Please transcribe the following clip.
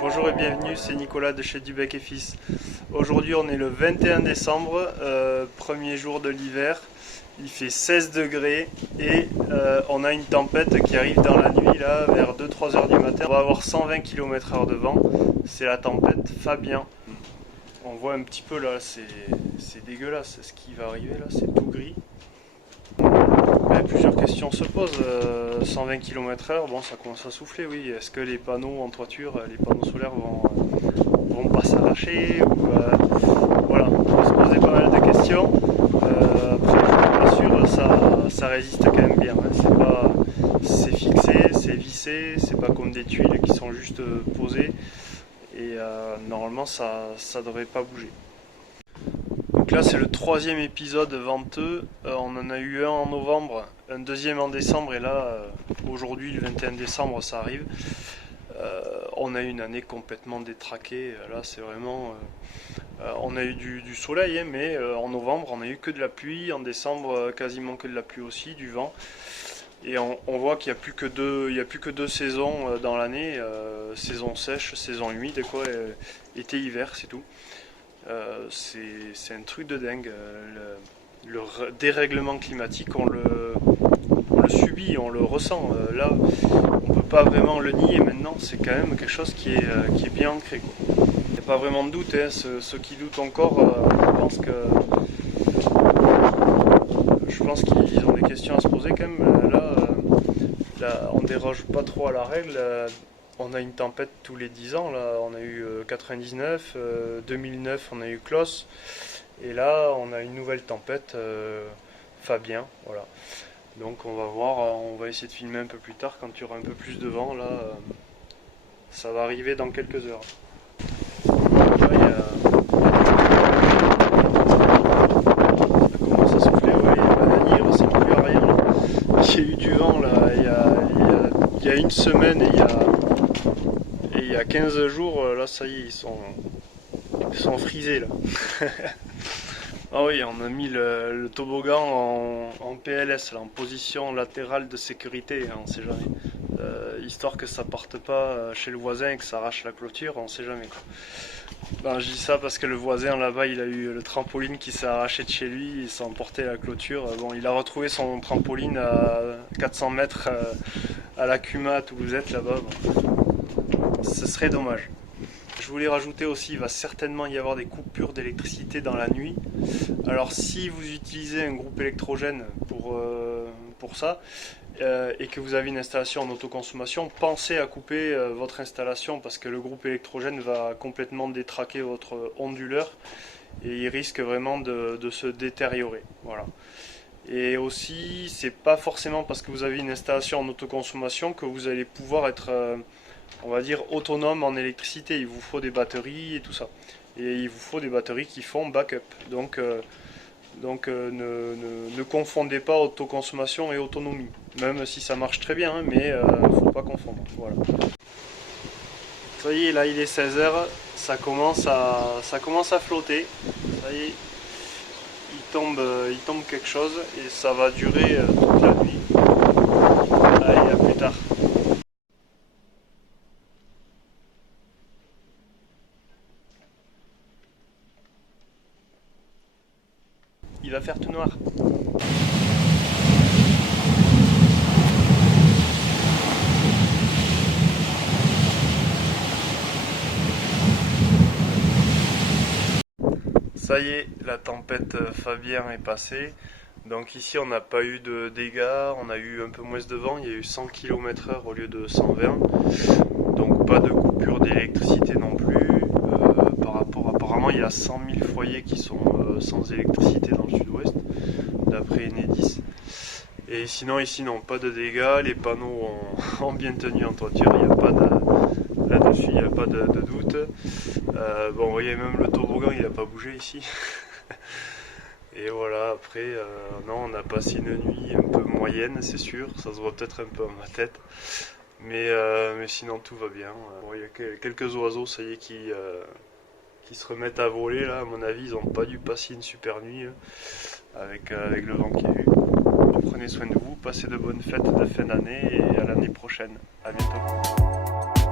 Bonjour et bienvenue, c'est Nicolas de chez Dubec et Fils. Aujourd'hui on est le 21 décembre, premier jour de l'hiver. Il fait 16 degrés et on a une tempête qui arrive dans la nuit là vers 2-3 heures du matin. On va avoir 120 km/h de vent, c'est la tempête Fabien. On voit un petit peu là, c'est dégueulasse ce qui va arriver là, c'est tout gris. Plusieurs questions se posent. 120 km/h, bon, ça commence à souffler, oui. Est-ce que les panneaux en toiture, les panneaux solaires vont pas s'arracher voilà, on peut se poser pas mal de questions. Après, je vous rassure, ça résiste quand même bien. C'est fixé, c'est vissé, c'est pas comme des tuiles qui sont juste posées. Et normalement, ça devrait pas bouger. Donc là c'est le troisième épisode venteux, on en a eu un en novembre, un deuxième en décembre et là aujourd'hui le 21 décembre ça arrive. On a eu une année complètement détraquée, là c'est vraiment... on a eu du soleil hein, mais en novembre on a eu que de la pluie, en décembre quasiment que de la pluie aussi, du vent. Et on voit qu'il n'y a plus que deux saisons dans l'année, saison sèche, saison humide, quoi, été-hiver c'est tout. C'est un truc de dingue. Le dérèglement climatique, on le subit, on le ressent. Là, on peut pas vraiment le nier maintenant. C'est quand même quelque chose qui est bien ancré, quoi. Il n'y a pas vraiment de doute. Hein. Ceux qui doutent encore, je pense qu'ils ont des questions à se poser quand même. Là, on déroge pas trop à la règle. On a une tempête tous les 10 ans, là on a eu 99, 2009 on a eu Klaus, et là on a une nouvelle tempête, Fabien, voilà. Donc on va voir, on va essayer de filmer un peu plus tard quand il y aura un peu plus de vent, là ça va arriver dans quelques heures. Là, ça commence à souffler, ouais, la nuit il ressemble plus à rien. Là. Il y a eu du vent là, il y a une semaine et il y a 15 jours, là ça y est, ils sont frisés là. Ah oui, on a mis le toboggan en PLS, là, en position latérale de sécurité, hein, on sait jamais. Histoire que ça parte pas chez le voisin et que ça arrache la clôture, on sait jamais quoi. Ben, je dis ça parce que le voisin là-bas, il a eu le trampoline qui s'est arraché de chez lui, il s'est emporté la clôture. Bon, il a retrouvé son trampoline à 400 mètres à la Cuma à Toulousette là-bas. Bon. Ce serait dommage. Je voulais rajouter aussi, il va certainement y avoir des coupures d'électricité dans la nuit. Alors si vous utilisez un groupe électrogène pour ça, et que vous avez une installation en autoconsommation, pensez à couper votre installation parce que le groupe électrogène va complètement détraquer votre onduleur et il risque vraiment de se détériorer. Voilà. Et aussi, c'est pas forcément parce que vous avez une installation en autoconsommation que vous allez pouvoir être, on va dire, autonome en électricité. Il vous faut des batteries et tout ça. Et il vous faut des batteries qui font backup. Donc ne confondez pas autoconsommation et autonomie. Même si ça marche très bien, hein, mais il ne faut pas confondre. Voilà. Ça y est, là il est 16h, ça commence à flotter. Ça y est, il tombe quelque chose et ça va durer toute la nuit. Allez, à plus tard. Il va faire tout noir. Ça y est, la tempête Fabien est passée. Donc ici on n'a pas eu de dégâts, on a eu un peu moins de vent, il y a eu 100 km/h au lieu de 120. Donc pas de coupure d'électricité non plus. Apparemment il y a 100 000 foyers qui sont sans électricité dans le sud-ouest, d'après Enedis. Et sinon ici non, pas de dégâts, les panneaux ont bien tenu en toiture, il n'y a pas de... là-dessus il n'y a pas de doute. Bon, vous voyez même le toboggan il n'a pas bougé ici. Et voilà, après, non, on a passé une nuit un peu moyenne, c'est sûr, ça se voit peut-être un peu à ma tête, mais sinon tout va bien. Bon, il y a quelques oiseaux, ça y est, qui se remettent à voler, là, à mon avis, ils n'ont pas dû passer une super nuit, avec le vent qu'il y a eu. Prenez soin de vous, passez de bonnes fêtes de fin d'année, et à la l'année prochaine. À bientôt.